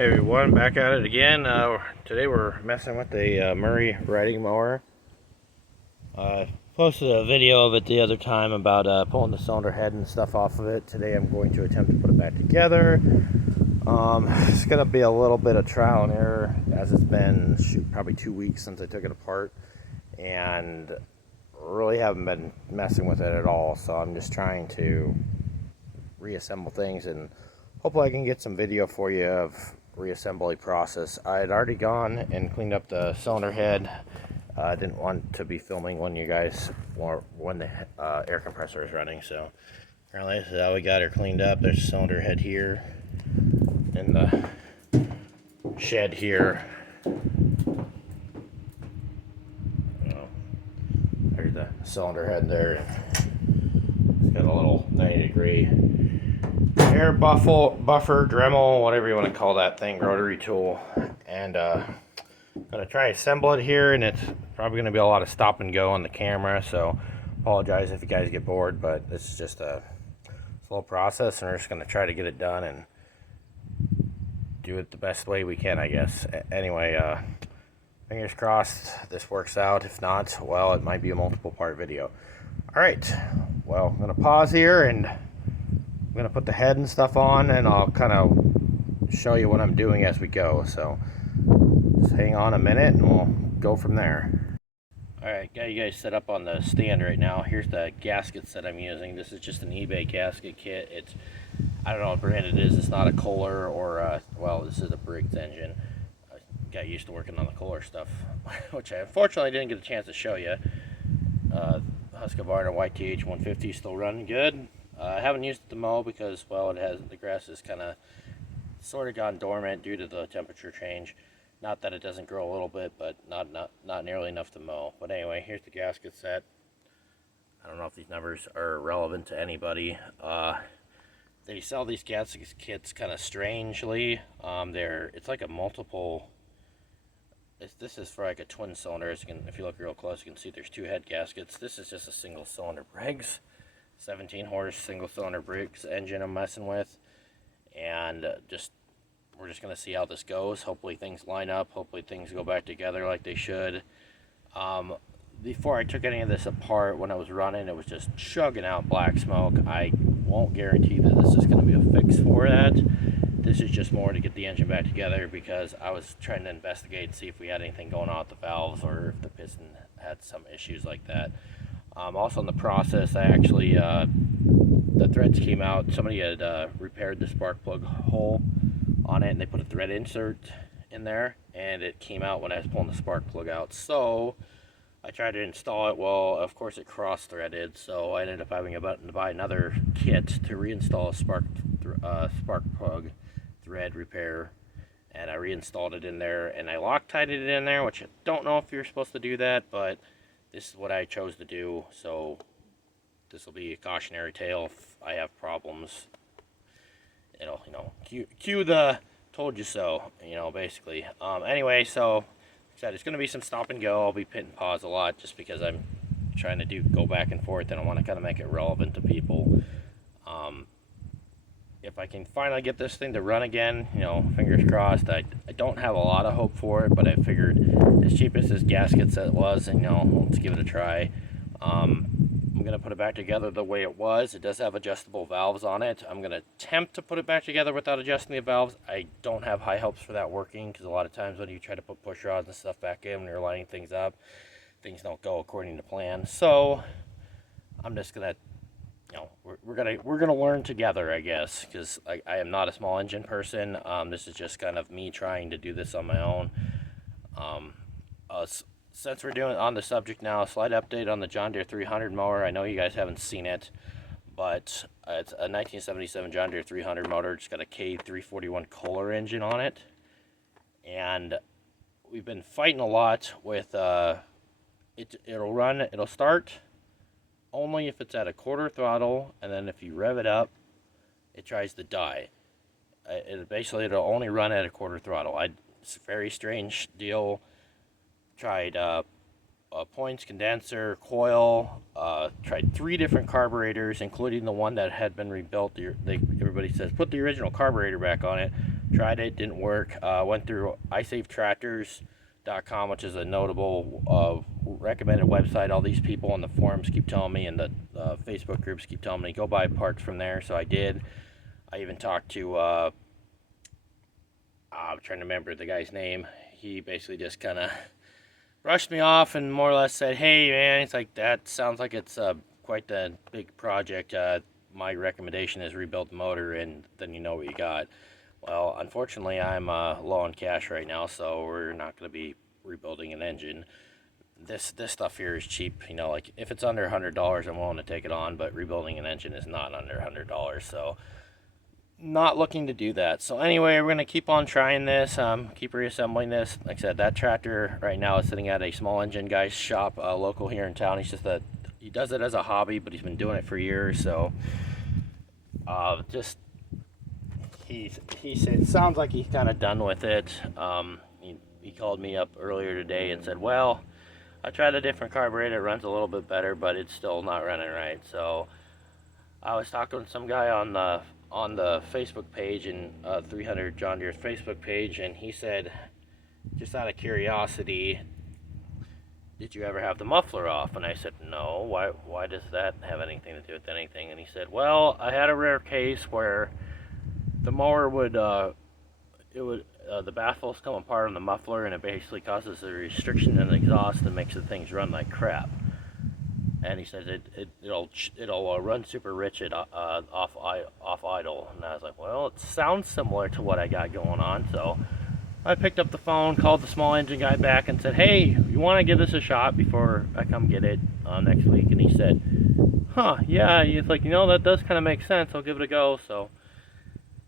Hey everyone, back at it again. Today we're messing with the Murray riding mower. Posted a video of it the other time about pulling the cylinder head and stuff off of it. Today I'm going to attempt to put it back together. It's going to be a little bit of trial and error, as it's been probably 2 weeks since I took it apart, and really haven't been messing with it at all. So I'm just trying to reassemble things, and hopefully I can get some video for you of reassembly process. I had already gone and cleaned up the cylinder head. I didn't want to be filming when you guys when the air compressor is running, so apparently this is how we got her cleaned up. There's the cylinder head here in the shed here. There's the cylinder head there. It's got a little 90-degree air buffer, Dremel, whatever you want to call that thing, rotary tool. And I'm going to try to assemble it here, and it's probably going to be a lot of stop and go on the camera, so apologize if you guys get bored, but this is just a slow process, and we're just going to try to get it done and do it the best way we can, I guess. Anyway, fingers crossed this works out. If not, well, it might be a multiple part video. Alright, well, I'm going to pause here, and I'm going to put the head and stuff on, and I'll kind of show you what I'm doing as we go. So just hang on a minute and we'll go from there. Alright, got you guys set up on the stand right now. Here's the gaskets that I'm using. This is just an eBay gasket kit. It's, I don't know what brand it is. It's not a Kohler or, well, this is a Briggs engine. I got used to working on the Kohler stuff, which I unfortunately didn't get a chance to show you. Husqvarna YTH 150 still running good. I haven't used it to mow because, well, the grass is kind of sort of gone dormant due to the temperature change. Not that it doesn't grow a little bit, but not nearly enough to mow. But anyway, here's the gasket set. I don't know if these numbers are relevant to anybody. They sell these gasket kits kind of strangely. It's like a multiple. This is for like a twin cylinder. If you look real close, you can see there's two head gaskets. This is just a single cylinder Briggs. 17 horse single cylinder Briggs engine I'm messing with, and we're just gonna see how this goes. Hopefully things line up, hopefully things go back together like they should. Before I took any of this apart, when I was running, it was just chugging out black smoke. I won't guarantee that this is going to be a fix for that. This is just more to get the engine back together, because I was trying to investigate and see if we had anything going on with the valves or if the piston had some issues like that. Also in the process, I actually, the threads came out. Somebody had repaired the spark plug hole on it, and they put a thread insert in there, and it came out when I was pulling the spark plug out. So I tried to install it. Well, of course it cross-threaded, so I ended up having to buy another kit to reinstall a spark plug thread repair, and I reinstalled it in there, and I Loctited it in there, which I don't know if you're supposed to do that, but this is what I chose to do. So this will be a cautionary tale if I have problems. It'll, cue the told you so, basically. Anyway, so like I said, it's going to be some stop and go. I'll be pit and pause a lot just because I'm trying to go back and forth, and I want to kind of make it relevant to people. If I can finally get this thing to run again, fingers crossed. I don't have a lot of hope for it, but I figured as cheap as this gasket set was, and let's give it a try. I'm going to put it back together the way it was. It does have adjustable valves on it. I'm going to attempt to put it back together without adjusting the valves. I don't have high hopes for that working, because a lot of times when you try to put push rods and stuff back in when you're lining things up, things don't go according to plan. So I'm just going to, we're gonna learn together, I guess, because I am not a small engine person. This is just kind of me trying to do this on my own. Since we're doing on the subject now, a slight update on the John Deere 300 mower. I know you guys haven't seen it, but it's a 1977 John Deere 300 motor. It's got a K341 Kohler engine on it, and we've been fighting a lot with it'll start only if it's at a quarter throttle, and then if you rev it up, it tries to die. It'll only run at a quarter throttle. It's a very strange deal. Tried points, condenser, coil, tried 3 different carburetors, including the one that had been rebuilt. Everybody says, put the original carburetor back on it. Tried it, didn't work. Went through iSaveTractors.com, which is a notable recommended website. All these people on the forums keep telling me, and the Facebook groups keep telling me, go buy parts from there. So I did. I even talked to, I'm trying to remember the guy's name. He basically just kind of brushed me off and more or less said, hey man, it's like, that sounds like it's quite the big project. My recommendation is rebuild the motor, and then you know what you got. Well, unfortunately, I'm low on cash right now, so we're not going to be rebuilding an engine. This stuff here is cheap, you know, like if it's under $100, I'm willing to take it on, but rebuilding an engine is not under $100, so not looking to do that. So anyway, we're going to keep on trying this, keep reassembling this. Like I said, that tractor right now is sitting at a small engine guy's shop, local here in town. He does it as a hobby, but he's been doing it for years, so he said, it sounds like he's kind of done with it. He called me up earlier today and said, well, I tried a different carburetor, it runs a little bit better, but it's still not running right. So I was talking to some guy on the Facebook page, and 300 John Deere's Facebook page, and he said, just out of curiosity, did you ever have the muffler off? And I said, no. Why does that have anything to do with anything? And he said, well, I had a rare case where the mower would the baffles come apart on the muffler, and it basically causes a restriction in the exhaust and makes the things run like crap. And he says it'll run super rich at off idle. And I was like, well, it sounds similar to what I got going on. So I picked up the phone, called the small engine guy back, and said, hey, you want to give this a shot before I come get it next week? And he said, huh, yeah. He's like, you know, that does kind of make sense. I'll give it a go. So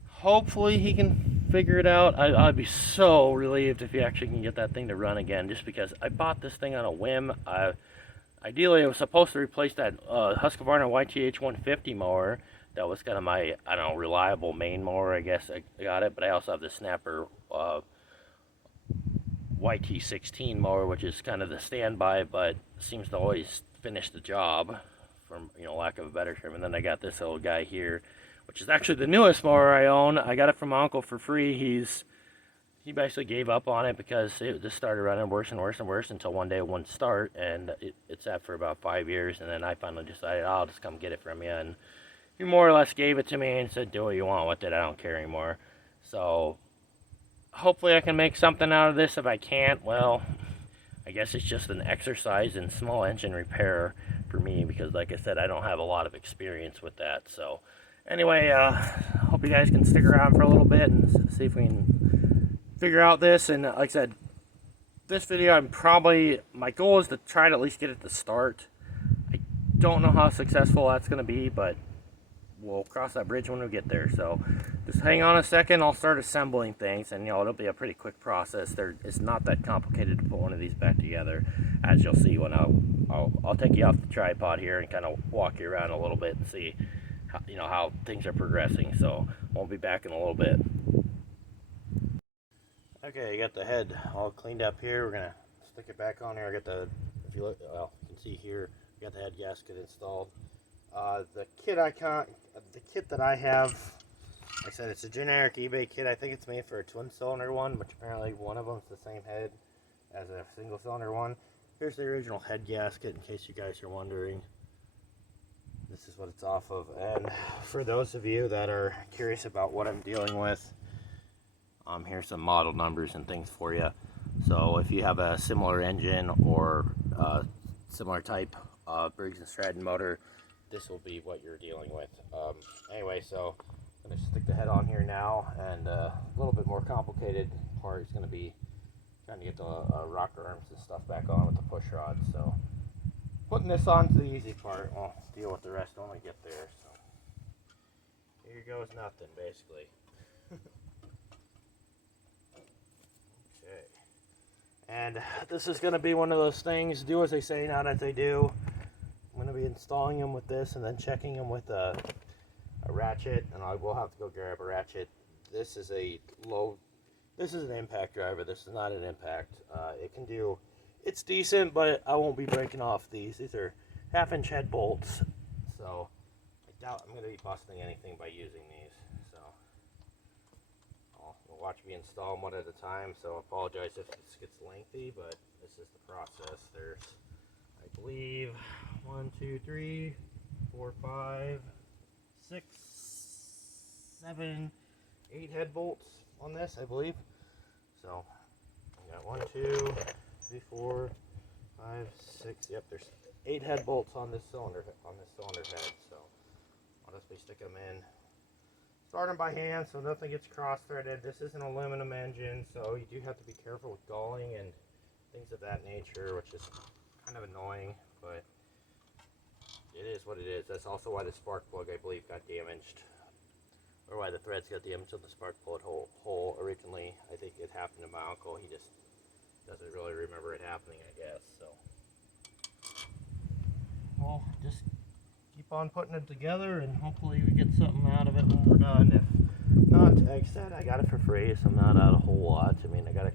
hopefully he can figure it out. I'd be so relieved if he actually can get that thing to run again, just because I bought this thing on a whim. Ideally, it was supposed to replace that Husqvarna YTH 150 mower. That was kind of my, I don't know, reliable main mower, I guess. I got it, but I also have the Snapper YT16 mower, which is kind of the standby, but seems to always finish the job, from, you know, lack of a better term. And then I got this old guy here, which is actually the newest mower I own. I got it from my uncle for free. He basically gave up on it because it just started running worse and worse and worse until one day it wouldn't start, and it sat for about 5 years, and then I finally decided, I'll just come get it from you. And he more or less gave it to me and said, do what you want with it, I don't care anymore. So hopefully I can make something out of this. If I can't, well, I guess it's just an exercise in small engine repair for me, because like I said, I don't have a lot of experience with that. So anyway, hope you guys can stick around for a little bit and see if we can figure out this. And like I said, this video, my goal is to try to at least get it to start. I don't know how successful that's going to be, but we'll cross that bridge when we get there. So just hang on a second, I'll start assembling things, and you know, it'll be a pretty quick process. It's not that complicated to put one of these back together, as you'll see when I'll take you off the tripod here and kind of walk you around a little bit and see how, you know, how things are progressing. So we'll be back in a little bit. Okay, you got the head all cleaned up here. We're gonna stick it back on here. I got the, if you look, well, you can see here, we got the head gasket installed. The kit that I have, like I said, it's a generic eBay kit. I think it's made for a twin cylinder one, which apparently one of them is the same head as a single cylinder one. Here's the original head gasket, in case you guys are wondering. This is what it's off of. And for those of you that are curious about what I'm dealing with, here's some model numbers and things for you. So if you have a similar engine or similar type Briggs & Stratton motor, this will be what you're dealing with. Anyway, so I'm going to stick the head on here now, and a little bit more complicated part is going to be trying to get the rocker arms and stuff back on with the push rod. So putting this on is the easy part. We'll deal with the rest when we get there. So here goes nothing, basically. Okay. And this is going to be one of those things, do as they say, not as they do. I'm going to be installing them with this and then checking them with a ratchet, and I will have to go grab a ratchet. This is an impact driver. This is not an impact. It's decent, but I won't be breaking off these. These are 1/2-inch head bolts, so I doubt I'm going to be busting anything by using these. So we'll to be installed one at a time, so I apologize if this gets lengthy, but this is the process. There's, I believe, 1, 2, 3, 4, 5, 6, 7, 8 head bolts on this, I believe. So I got 1, 2, 3, 4, 5, 6. Yep, there's 8 head bolts on this cylinder head. So I'll just be sticking them in. Start them by hand so nothing gets cross-threaded. This is an aluminum engine, so you do have to be careful with galling and things of that nature, which is kind of annoying, but it is what it is. That's also why the spark plug, I believe, got damaged, or why the threads got damaged on the spark plug hole originally. I think it happened to my uncle. He just doesn't really remember it happening, I guess. So we'll just keep on putting it together, and hopefully we get something out of it when we're done. If not, like I said, I got it for free, so I'm not out a whole lot. I mean, I got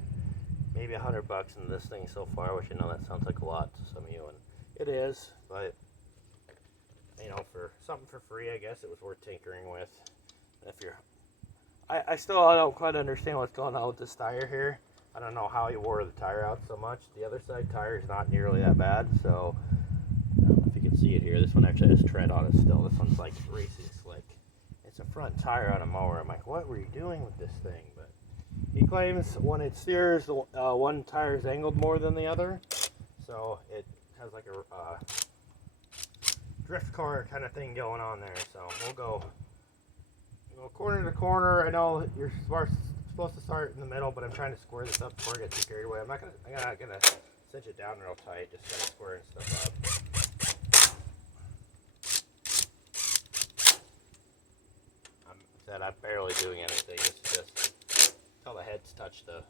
maybe $100 into this thing so far, which I know that sounds like a lot to some of you, and it is, but you know, for something for free, I guess it was worth tinkering with. If you're, I still don't quite understand what's going on with this tire here. I don't know how he wore the tire out so much. The other side tire is not nearly that bad, so if you can see it here, this one actually has tread on it still. This one's like racing slick. It's a front tire on a mower. I'm like, what were you doing with this thing? But he claims when it steers, one tire is angled more than the other, so it has like a drift car kind of thing going on there. So we'll go corner to corner. I know you're supposed to start in the middle, but I'm trying to square this up before I get too carried away. I'm not gonna cinch it down real tight, just kind of squaring stuff up. I'm barely doing anything. It's just until the heads touch the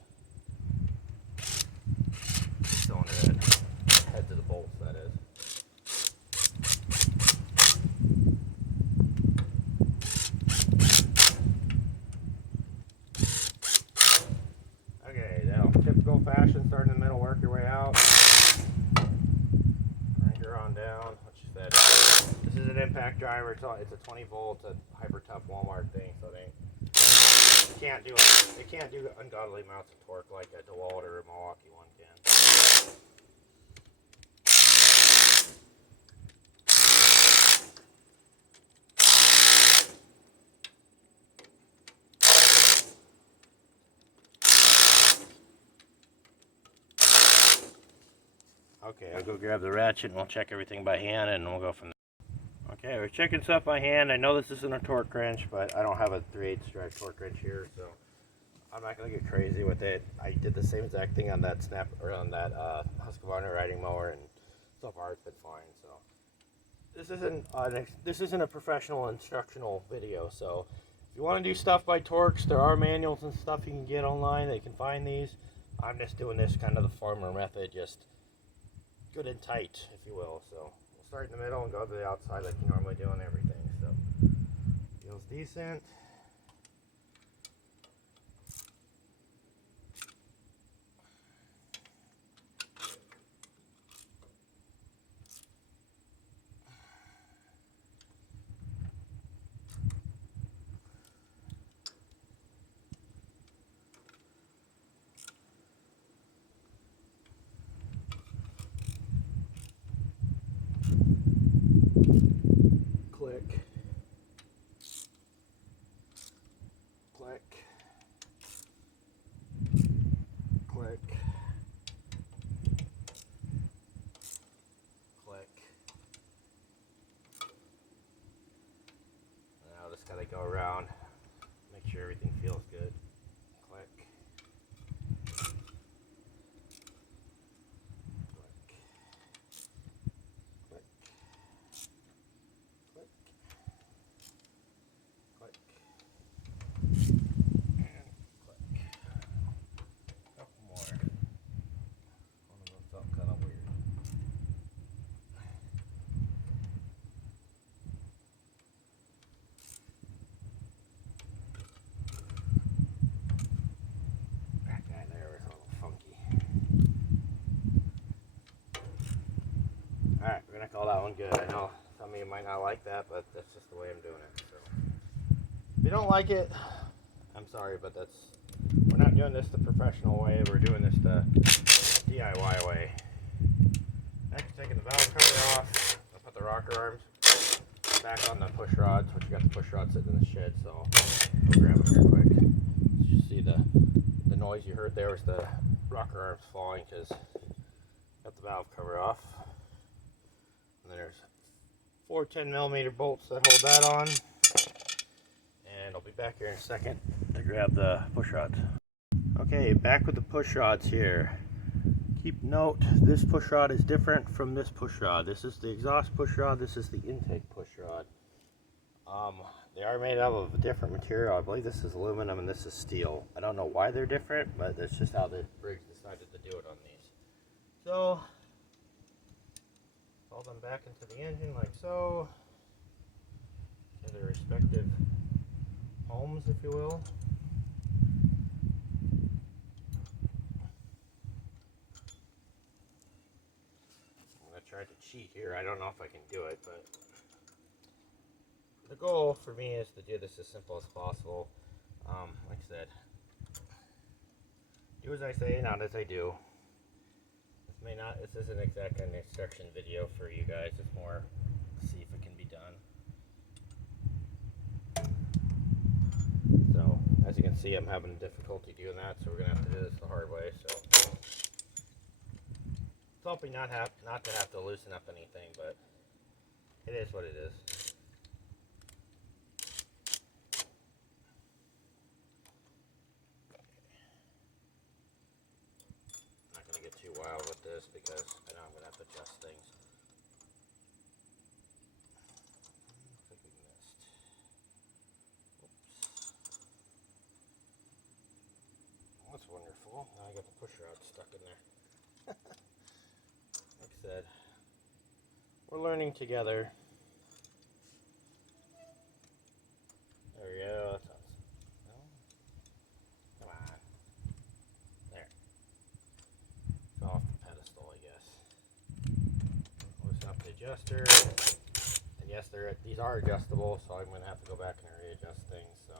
cylinder head to the bolts, that is. Okay, now typical fashion, start in the middle, work your way out. Grinder on down. What you said. This is an impact driver. It's a 20 volt, a hyper tough Walmart thing, so it can't do ungodly amounts of torque like a DeWalt or a Milwaukee one can. Okay, I'll go grab the ratchet and we'll check everything by hand and we'll go from there. Okay, we're checking stuff by hand. I know this isn't a torque wrench, but I don't have a 3/8 drive torque wrench here, so I'm not gonna get crazy with it. I did the same exact thing on that Husqvarna riding mower, and so far it's been fine. So this isn't a professional instructional video. So if you want to do stuff by torques, there are manuals and stuff you can get online that you can find these. I'm just doing this kind of the farmer method, just good and tight, if you will. So we'll start in the middle and go to the outside like you normally do on everything. So feels decent. Click. Click. Click. Click. Now just gotta go around, make sure everything feels good. Click. Click. Click. Click. Click. And click. A couple more. One of them felt kind of weird. That guy there was a little funky. Alright, we're gonna call that one good. I know some of you might not like that, but that's just the way I'm doing it. So if you don't like it, I'm sorry, but that's we're not doing this the professional way, we're doing this the DIY way. Next, taking the valve cover off, I'll put the rocker arms back on the push rods, which you got the push rods sitting in the shed, so I'll grab them here quick. You see the noise you heard there was the rocker arms falling because got the valve cover off. And then there's 4 10mm bolts that hold that on. And I'll be back here in a second to grab the push rods. Okay, back with the push rods here. Keep note, this push rod is different from this push rod. This is the exhaust push rod, this is the intake push rod. They are made out of a different material. I believe this is aluminum and this is steel. I don't know why they're different, but that's just how the Briggs decided to do it on these. So, fold them back into the engine like so, to their respective homes, if you will. I'm going to try to cheat here. I don't know if I can do it, but the goal for me is to do this as simple as possible. Like I said, do as I say, not as I do. This isn't exactly an instruction video for you guys. It's more to see if it can be done. So, as you can see, I'm having difficulty doing that, so we're gonna have to do this the hard way. So, it's hoping not to have to loosen up anything, but it is what it is. Too wild with this because I know I'm going to have to adjust things. I think we missed. Oops. That's wonderful. Now I got the push rod stuck in there. Like I said, we're learning together. There we go. That sounds. No? Come on. There. Off the pedestal, I guess. Loosen up the adjuster, and yes, these are adjustable, so I'm going to have to go back and readjust things. So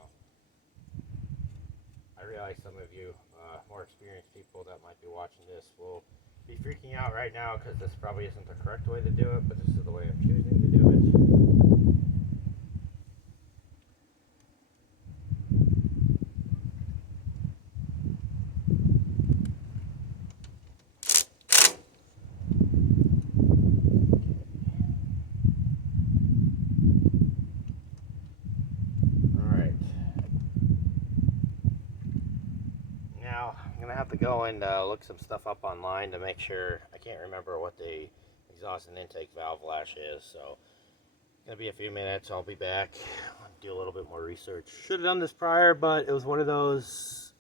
I realize some of you more experienced people that might be watching this will be freaking out right now because this probably isn't the correct way to do it, but this is the way I'm choosing to do it. I'm gonna have to go and look some stuff up online to make sure. I can't remember what the exhaust and intake valve lash is, so it's gonna be a few minutes. I'll be back. I'll do a little bit more research. Should have done this prior, but it was one of those,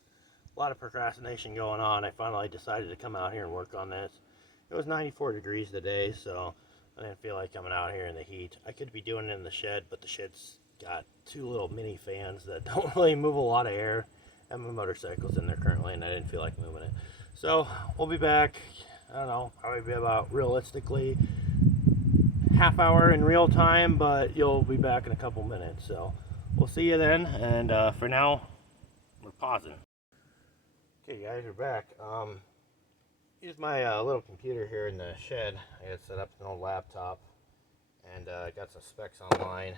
a lot of procrastination going on. I finally decided to come out here and work on this. It was 94 degrees today, so I didn't feel like coming out here in the heat. I could be doing it in the shed, but the shed's got 2 little mini fans that don't really move a lot of air. And my motorcycle's in there currently, and I didn't feel like moving it. So we'll be back. I don't know, probably about realistically half hour in real time, but you'll be back in a couple minutes. So we'll see you then. And for now, we're pausing. Okay, guys, we're back. Use my little computer here in the shed. I got set up an old laptop, and got some specs online.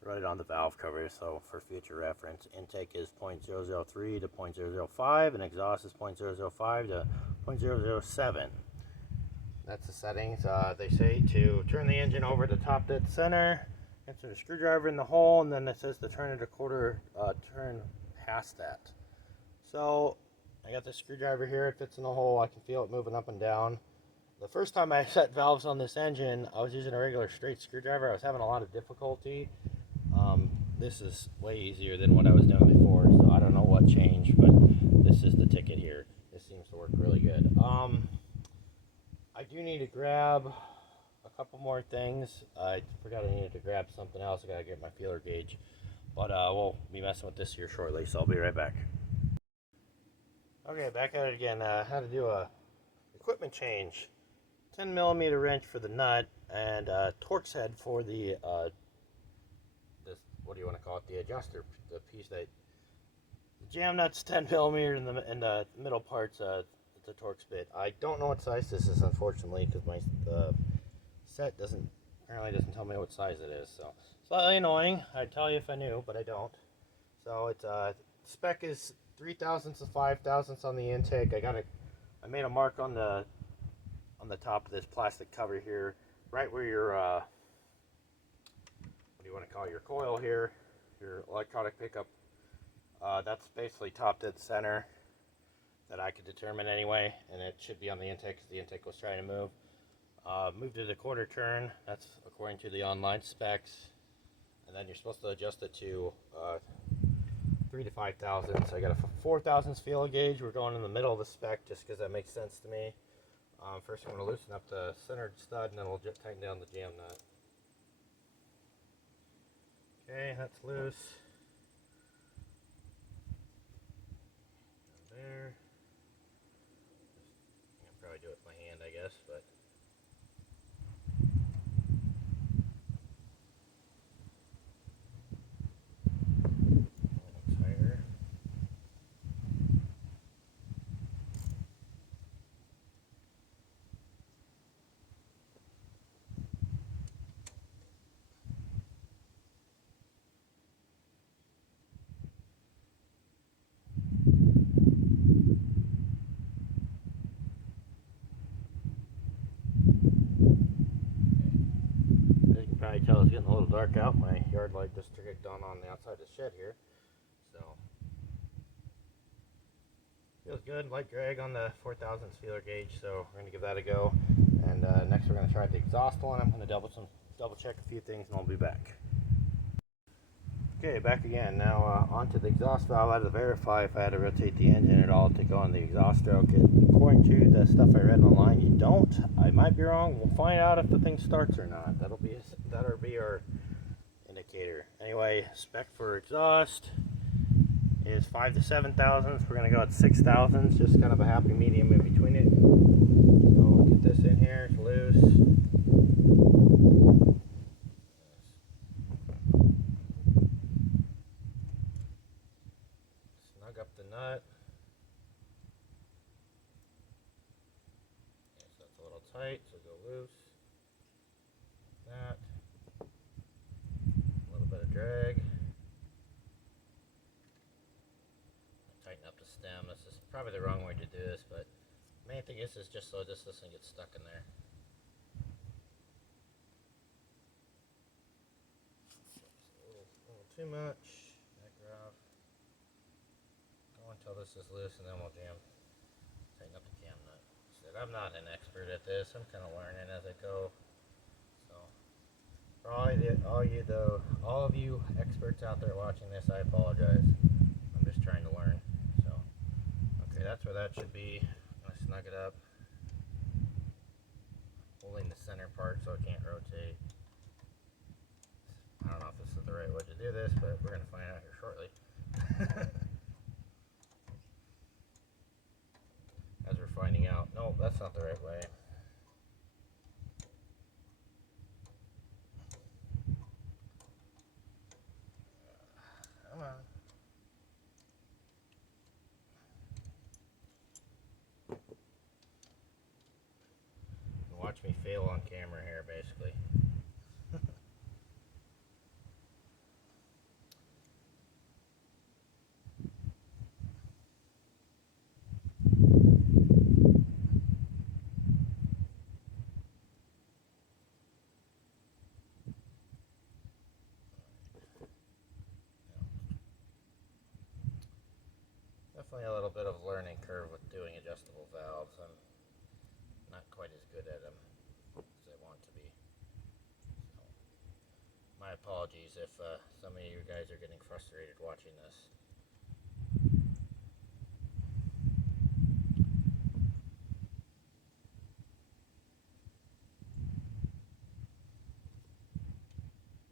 Write it on the valve cover, so for future reference, intake is 0.003 to 0.005, and exhaust is 0.005 to 0.007. That's the settings. They say to turn the engine over to top dead center, insert a screwdriver in the hole, and then it says to turn it a quarter turn past that. So I got this screwdriver here, it fits in the hole, I can feel it moving up and down. The first time I set valves on this engine, I was using a regular straight screwdriver. I was having a lot of difficulty. This is way easier than what I was doing before, so I don't know what changed, but this is the ticket here. This seems to work really good. I do need to grab a couple more things. I forgot I needed to grab something else. I gotta get my feeler gauge, but we'll be messing with this here shortly, so I'll be right back. Okay, back at it again. How to do a equipment change. 10mm wrench for the nut, and Torx head for the this, what do you want to call it, the adjuster, the piece that jam nuts 10 millimeter in the middle parts. The Torx bit. I don't know what size this is, unfortunately, because my set apparently doesn't tell me what size it is. So slightly annoying. I'd tell you if I knew, but I don't. So it's spec is 3/1000 to 5/1000 on the intake. I made a mark on the top of this plastic cover here, right where your what do you want to call it, your coil here, your electronic pickup. That's basically top dead center that I could determine anyway, and it should be on the intake because the intake was trying to move. Moved it a quarter turn. That's according to the online specs, and then you're supposed to adjust it to 3 to 5/1000. So I got a 4/1000 feeler gauge. We're going in the middle of the spec just because that makes sense to me. First I'm going to loosen up the centered stud, and then we'll just tighten down the jam nut. Okay, that's loose. There. I'll probably do it with my hand, I guess, but a little tighter. As you can probably tell, it's getting a little dark out. My yard light just kicked on the outside of the shed here. So, feels good. Light drag on the 4/1000 feeler gauge, so we're going to give that a go. And next we're going to try the exhaust one. I'm going to double check a few things, and I'll be back. Okay, back again. Now onto the exhaust valve. I had to verify if I had to rotate the engine at all to go on the exhaust stroke. According to the stuff I read online, you don't. I might be wrong. We'll find out if the thing starts or not. That'll be our indicator. Anyway, spec for exhaust is 5 to 7/1000. We're gonna go at 6/1000. Just kind of a happy medium in between it. So get this in here. It's loose. Snug up the nut. Okay, so that's a little tight, so go loose. That. A little bit of drag. Tighten up the stem. This is probably the wrong way to do this, but the main thing is just so this doesn't get stuck in there. A little too much. Back her off. Go until this is loose, and then we'll tighten up the jam nut. I'm not an expert at this. I'm kind of learning as I go. So, for all of you experts out there watching this, I apologize. I'm just trying to learn. So, okay, that's where that should be. I'm gonna snug it up, holding the center part so it can't rotate. I don't know if this is the right way to do this, but we're gonna find out here shortly. As we're finding out. No, that's not the right way. Come on. Watch me fail on camera here, basically. Definitely a little bit of a learning curve with doing adjustable valves. I'm not quite as good at them as I want to be. So, my apologies if some of you guys are getting frustrated watching this.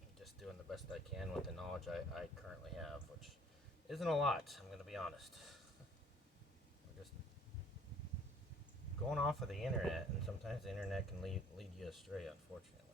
I'm just doing the best I can with the knowledge I currently have, which isn't a lot, I'm going to be honest. I'm just going off of the internet, and sometimes the internet can lead you astray, unfortunately.